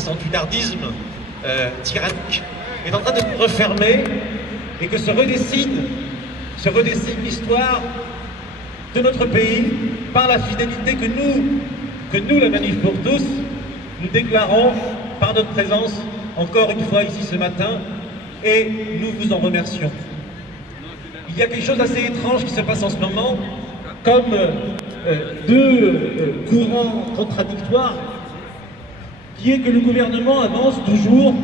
centunardisme tyrannique est en train de se refermer et que se redessine l'histoire de notre pays par la fidélité que nous, la Manif pour tous, nous déclarons par notre présence encore une fois ici ce matin, et nous vous en remercions. Il y a quelque chose d'assez étrange qui se passe en ce moment, comme deux courants contradictoires, qui est que le gouvernement avance toujours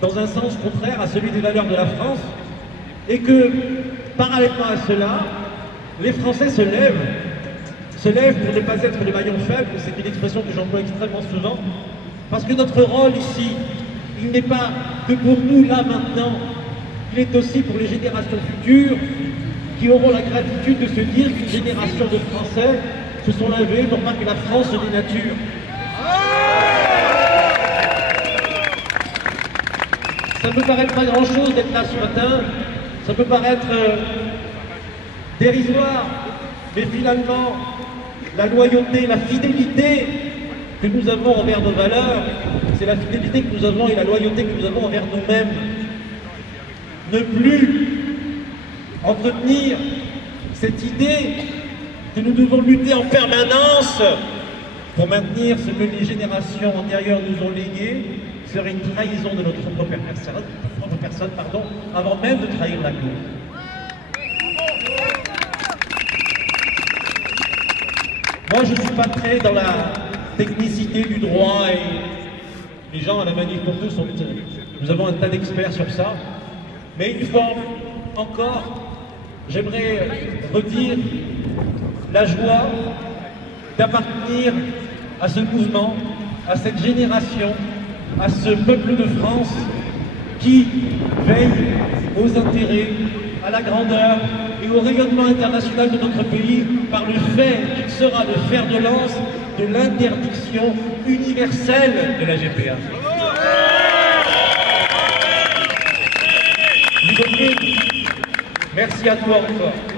dans un sens contraire à celui des valeurs de la France, et que, parallèlement à cela, les Français se lèvent pour ne pas être le maillon faible, c'est une expression que j'emploie extrêmement souvent, parce que notre rôle ici, il n'est pas que pour nous, là, maintenant, il est aussi pour les générations futures qui auront la gratitude de se dire qu'une génération de Français se sont levés pour pas que la France se dénature. Ça peut paraître pas grand-chose d'être là ce matin, ça peut paraître dérisoire, mais finalement, la loyauté, la fidélité que nous avons envers nos valeurs, c'est la fidélité que nous avons et la loyauté que nous avons envers nous-mêmes. Ne plus entretenir cette idée que nous devons lutter en permanence pour maintenir ce que les générations antérieures nous ont légué, serait une trahison de notre propre personne, avant même de trahir la cause. Moi, je ne suis pas très dans la technicité du droit et les gens à la Manif pour tous, nous avons un tas d'experts sur ça. Mais une fois encore, j'aimerais redire la joie d'appartenir à ce mouvement, à cette génération, à ce peuple de France qui veille aux intérêts, à la grandeur et au rayonnement international de notre pays par le fait qu'il sera le fer de lance de l'interdiction universelle de la GPA. Merci à toi encore.